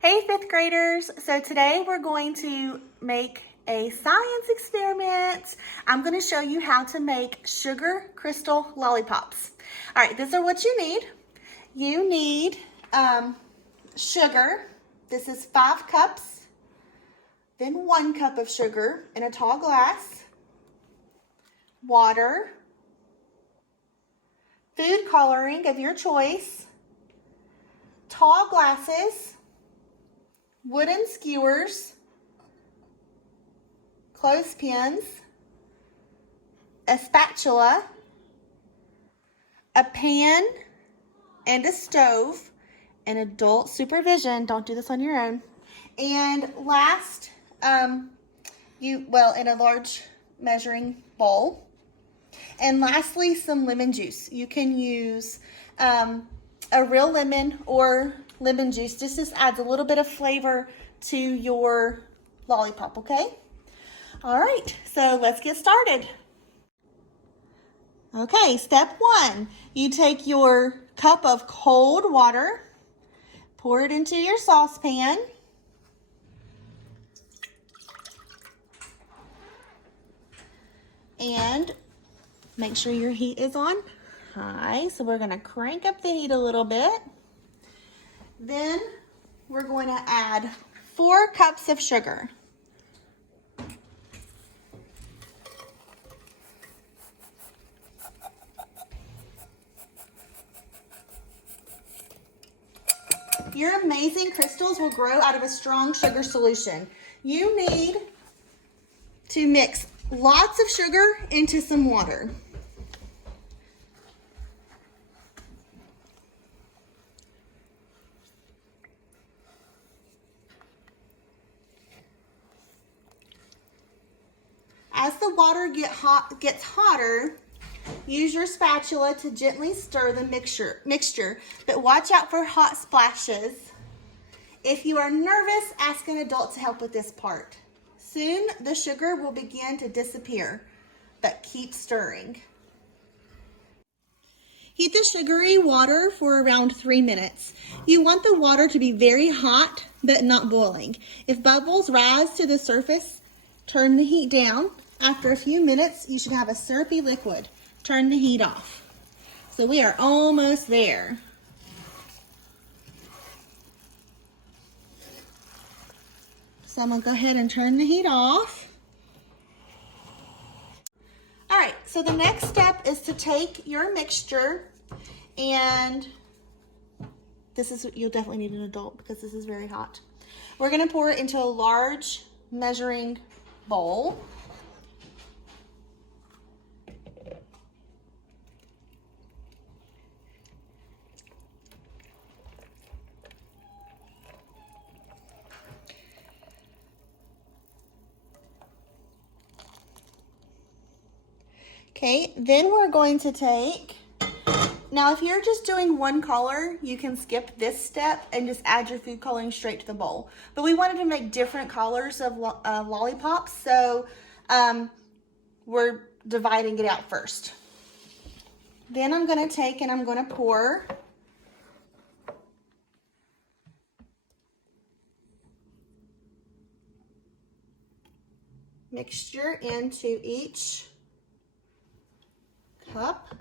Hey fifth graders, so today we're going to make a science experiment. I'm going to show you how to make sugar crystal lollipops. All right, these are what you need. You need sugar. This is 5 cups, then 1 cup of sugar in a tall glass, water, food coloring of your choice, tall glasses, wooden skewers, clothespins, a spatula, a pan, and a stove, and adult supervision. Don't do this on your own. And last, in a large measuring bowl. And lastly, some lemon juice. You can use a real lemon or lemon juice. This just adds a little bit of flavor to your lollipop, okay? All right, so let's get started. Okay, step 1. You take your cup of cold water, pour it into your saucepan. And make sure your heat is on high. So we're gonna crank up the heat a little bit. Then we're going to add 4 cups of sugar. Your amazing crystals will grow out of a strong sugar solution. You need to mix lots of sugar into some water. As the water gets hotter, use your spatula to gently stir the mixture, but watch out for hot splashes. If you are nervous, ask an adult to help with this part. Soon, the sugar will begin to disappear, but keep stirring. Heat the sugary water for around 3 minutes. You want the water to be very hot, but not boiling. If bubbles rise to the surface, turn the heat down. After a few minutes, you should have a syrupy liquid. Turn the heat off. So we are almost there. So I'm gonna go ahead and turn the heat off. All right, so the next step is to take your mixture, and you'll definitely need an adult because this is very hot. We're gonna pour it into a large measuring bowl. Okay, then we're going to now if you're just doing one color, you can skip this step and just add your food coloring straight to the bowl. But we wanted to make different colors of lollipops, so we're dividing it out first. Then I'm gonna take and I'm gonna pour mixture into each cup.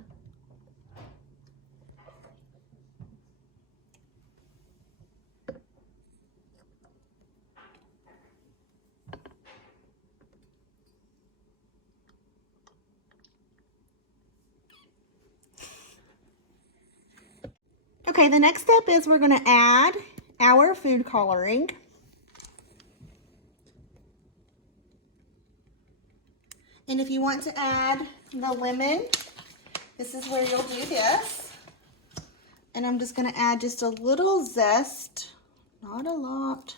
Okay, the next step is we're going to add our food coloring. And if you want to add the lemon, this is where you'll do this. And I'm just going to add just a little zest, not a lot,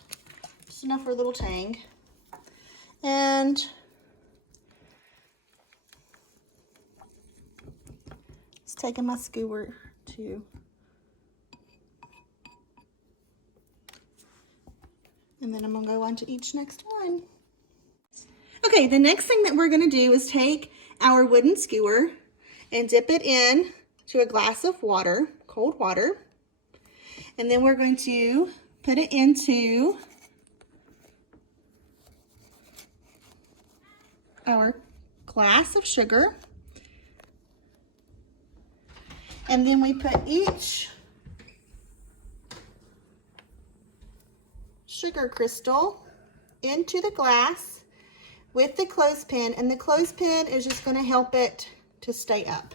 just enough for a little tang. And just taking my skewer too. And then I'm gonna go on to each next one. Okay, the next thing that we're gonna do is take our wooden skewer and dip it in to a glass of water, cold water. And then we're going to put it into our glass of sugar. And then we put each sugar crystal into the glass with the clothespin, and the clothespin is just going to help it to stay up.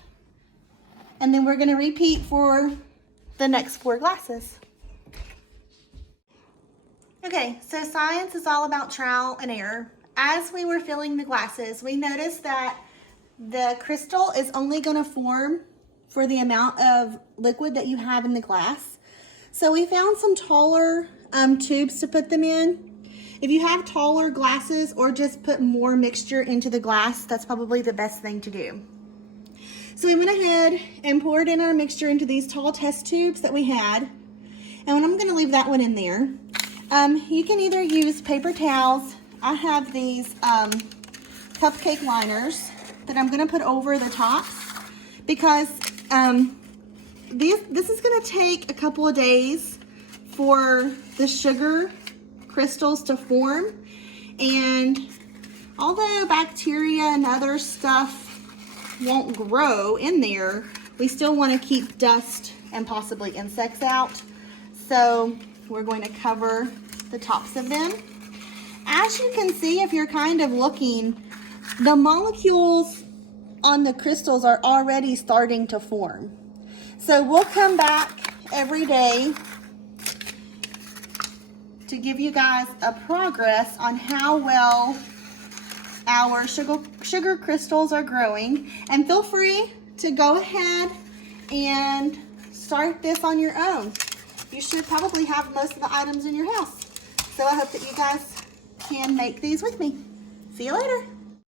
And then we're going to repeat for the next 4 glasses. Okay, so science is all about trial and error. As we were filling the glasses, we noticed that the crystal is only going to form for the amount of liquid that you have in the glass. So we found some taller tubes to put them in. If you have taller glasses or just put more mixture into the glass, that's probably the best thing to do. So we went ahead and poured in our mixture into these tall test tubes that we had. And I'm gonna leave that one in there. You can either use paper towels. I have these cupcake liners that I'm gonna put over the tops because this is gonna take a couple of days for the sugar crystals to form, and although bacteria and other stuff won't grow in there, we still want to keep dust and possibly insects out. So we're going to cover the tops of them. As you can see, if you're kind of looking, the molecules on the crystals are already starting to form. So we'll come back every day to give you guys a progress on how well our sugar crystals are growing. And feel free to go ahead and start this on your own. You should probably have most of the items in your house. So I hope that you guys can make these with me. See you later.